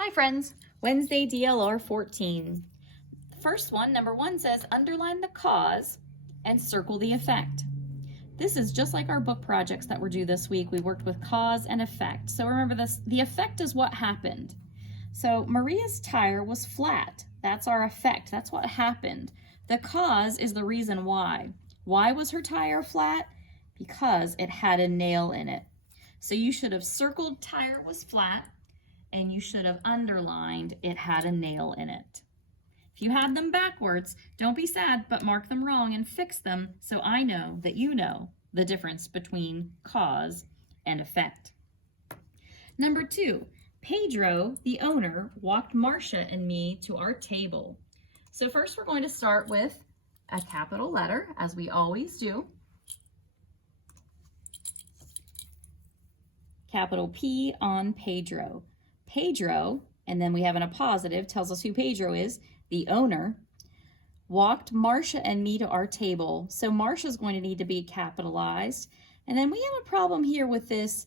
Hi friends, Wednesday DLR 14. First one, number 1 says underline the cause and circle the effect. This is just like our book projects that were due this week. We worked with cause and effect. So remember this, the effect is what happened. So Maria's tire was flat. That's our effect. That's what happened. The cause is the reason why. Why was her tire flat? Because it had a nail in it. So you should have circled tire was flat, and you should have underlined it had a nail in it. If you had them backwards, don't be sad, but mark them wrong and fix them so I know that you know the difference between cause and effect. Number 2, Pedro, the owner, walked Marcia and me to our table. So first we're going to start with a capital letter, as we always do. Capital P on Pedro. Pedro, and then we have an appositive, tells us who Pedro is, the owner, walked Marcia and me to our table. So Marcia's going to need to be capitalized. And then we have a problem here with this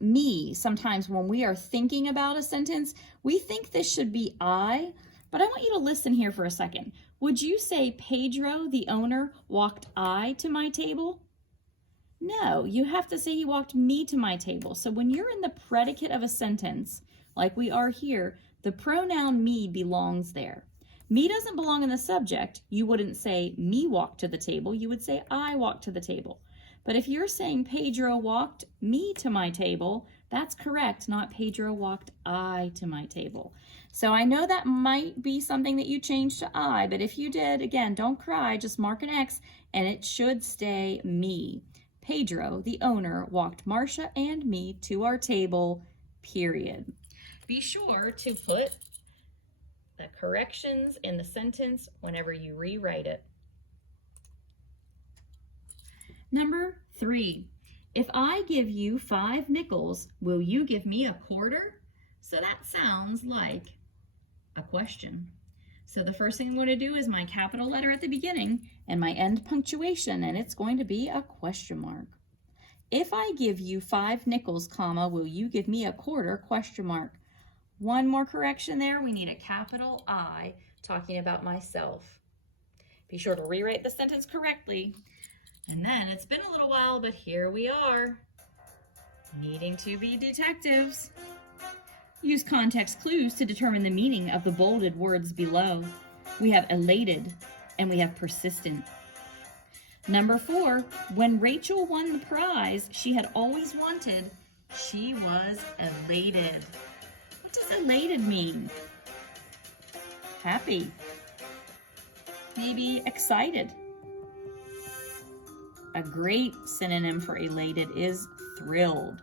me. Sometimes when we are thinking about a sentence, we think this should be I, but I want you to listen here for a second. Would you say Pedro, the owner, walked I to my table? No, you have to say he walked me to my table. So when you're in the predicate of a sentence, like we are here, the pronoun me belongs there. Me doesn't belong in the subject. You wouldn't say me walked to the table. You would say I walked to the table. But if you're saying Pedro walked me to my table, that's correct, not Pedro walked I to my table. So I know that might be something that you changed to I, but if you did, again, don't cry, just mark an X, and it should stay me. Pedro, the owner, walked Marcia and me to our table, period. Be sure to put the corrections in the sentence whenever you rewrite it. Number 3, if I give you 5 nickels, will you give me a quarter? So that sounds like a question. So the first thing I'm going to do is my capital letter at the beginning and my end punctuation, and it's going to be a question mark. If I give you 5 nickels, comma, will you give me a quarter, question mark. One more correction there. We need a capital I talking about myself. Be sure to rewrite the sentence correctly. And then it's been a little while, but here we are, needing to be detectives. Use context clues to determine the meaning of the bolded words below. We have elated and we have persistent. Number 4, when Rachel won the prize she had always wanted, she was elated. What does elated mean? Happy. Maybe excited. A great synonym for elated is thrilled.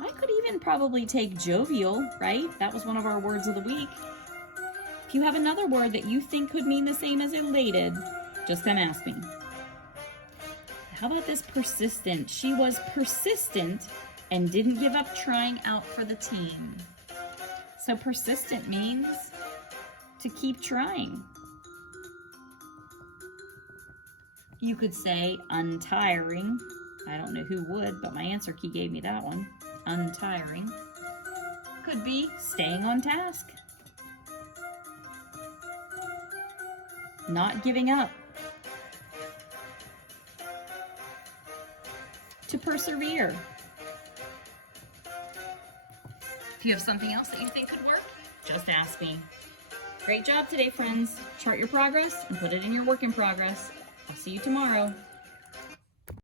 I could even probably take jovial, right? That was one of our words of the week. If you have another word that you think could mean the same as elated, just come ask me. How about this persistent? She was persistent and didn't give up trying out for the team. So persistent means to keep trying. You could say untiring. I don't know who would, but my answer key gave me that one. Untiring. Could be staying on task. Not giving up. To persevere. If you have something else that you think could work, just ask me. Great job today, friends. Chart your progress and put it in your work in progress. I'll see you tomorrow.